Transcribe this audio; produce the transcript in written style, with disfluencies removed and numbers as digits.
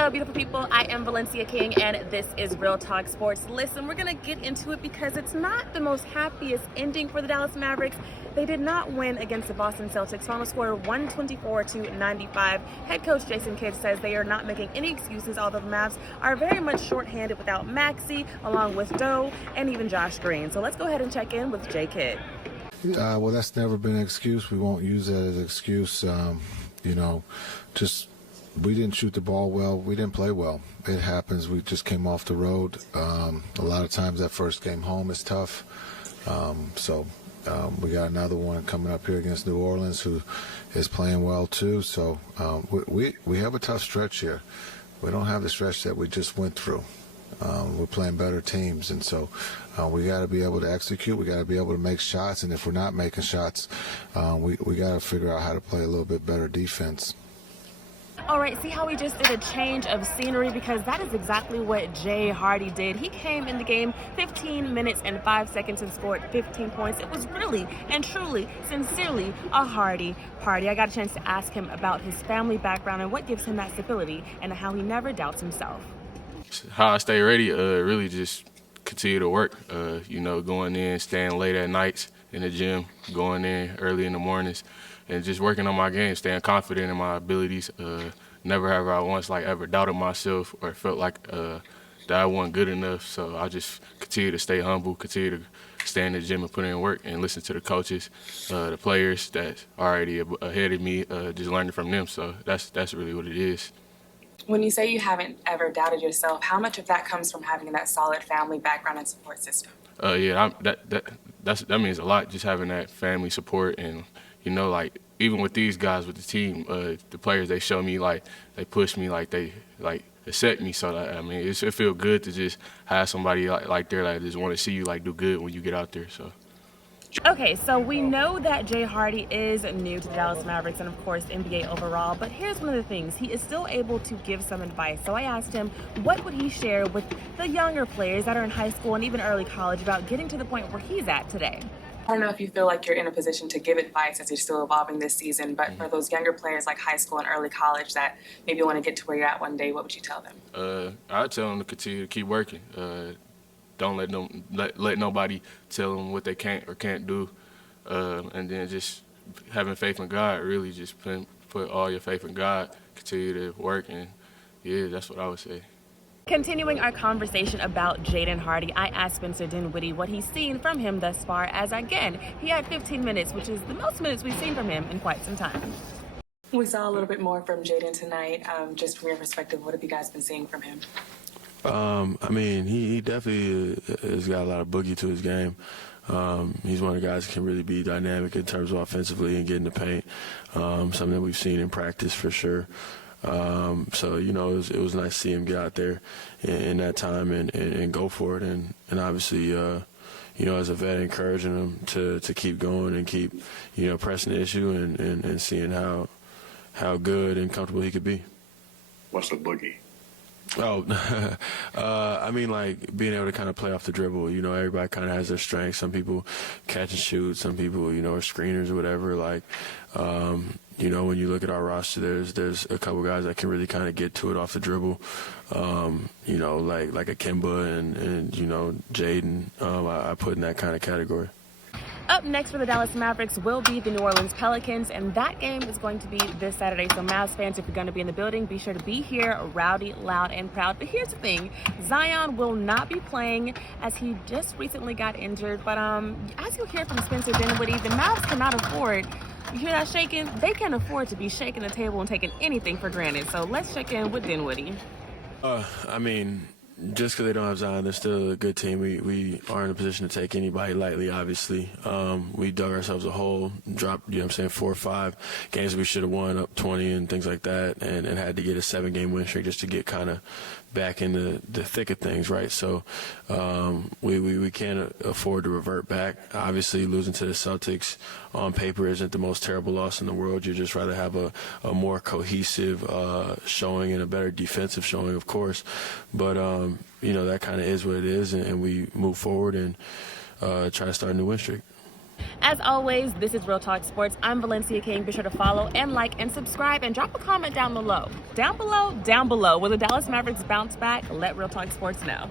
Hello, beautiful people. I am Valencia King, and this is Real Talk Sports. Listen, we're going to get into it because it's not the most happiest ending for the Dallas Mavericks. They did not win against the Boston Celtics. Final score 124-95. Head coach Jason Kidd says they are not making any excuses, although the Mavs are very much shorthanded without Maxey, along with Doe, and even Josh Green. So let's go ahead and check in with Jay Kidd. Well, that's never been an excuse. We won't use that as an excuse. We didn't shoot the ball well. We didn't play well. It happens. We just came off the road. A lot of times that first game home is tough. We got another one coming up here against New Orleans, who is playing well too. So we have a tough stretch here. We don't have the stretch that we just went through. We're playing better teams, and so we got to be able to execute. We got to be able to make shots, and if we're not making shots, we got to figure out how to play a little bit better defense. All right, see how we just did a change of scenery, because that is exactly what Jaden Hardy did. He came in the game 15 minutes and 5 seconds and scored 15 points. It was really and truly, sincerely a Hardy party. I got a chance to ask him about his family background and what gives him that stability and how he never doubts himself. How I stay ready, really just continue to work, going in, staying late at nights in the gym, going in early in the mornings, and just working on my game, staying confident in my abilities. Never have I once ever doubted myself or felt like that I wasn't good enough. So I just continue to stay humble, continue to stay in the gym and put in work and listen to the coaches, the players that's already ahead of me, just learning from them. So that's really what it is. When you say you haven't ever doubted yourself, how much of that comes from having that solid family background and support system? That means a lot, just having that family support. And even with these guys with the team, the players, they show me, they push me, they accept me. So it feels good to just have somebody like there that just want to see you do good when you get out there. So. Okay, so we know that Jaden Hardy is new to the Dallas Mavericks and, of course, NBA overall. But here's one of the things. He is still able to give some advice. So I asked him what would he share with the younger players that are in high school and even early college about getting to the point where he's at today. I don't know if you feel like you're in a position to give advice as you're still evolving this season, but for those younger players like high school and early college that maybe want to get to where you're at one day, what would you tell them? I'd tell them to continue to keep working. Don't let nobody tell them what they can't or can't do, and then just having faith in God. Really, just put all your faith in God. Continue to work, and that's what I would say. Continuing our conversation about Jaden Hardy, I asked Spencer Dinwiddie what he's seen from him thus far, as again, he had 15 minutes, which is the most minutes we've seen from him in quite some time. We saw a little bit more from Jaden tonight. Just from your perspective, what have you guys been seeing from him? He definitely has got a lot of boogie to his game. He's one of the guys that can really be dynamic in terms of offensively and getting the paint, something that we've seen in practice for sure. It was nice to see him get out there in that time and go for it. And obviously, as a vet, encouraging him to keep going and keep, pressing the issue and seeing how good and comfortable he could be. What's the boogie? Oh, being able to kind of play off the dribble. Everybody kind of has their strengths. Some people catch and shoot. Some people, are screeners or whatever. When you look at our roster, there's a couple guys that can really kind of get to it off the dribble. Like a Kimba and Jaden. I put in that kind of category. Up next for the Dallas Mavericks will be the New Orleans Pelicans, and that game is going to be this Saturday. So Mavs fans, if you're going to be in the building, be sure to be here, rowdy, loud, and proud. But here's the thing. Zion will not be playing as he just recently got injured. But as you'll hear from Spencer Dinwiddie, the Mavs cannot afford, you hear that shaking? They can't afford to be shaking the table and taking anything for granted. So let's check in with Dinwiddie. Just because they don't have Zion, they're still a good team. We aren't in a position to take anybody lightly, obviously. We dug ourselves a hole, dropped, 4 or 5 games we should have won, up 20 and things like that, and had to get a 7-game win streak just to get kind of back in the thick of things, right? So we can't afford to revert back. Obviously, losing to the Celtics on paper isn't the most terrible loss in the world. You'd just rather have a more cohesive showing and a better defensive showing, of course. But, that kind of is what it is, and we move forward and try to start a new win streak. As always, this is Real Talk Sports. I'm Valencia King. Be sure to follow and like and subscribe and drop a comment down below. Down below. Will the Dallas Mavericks bounce back? Let Real Talk Sports know.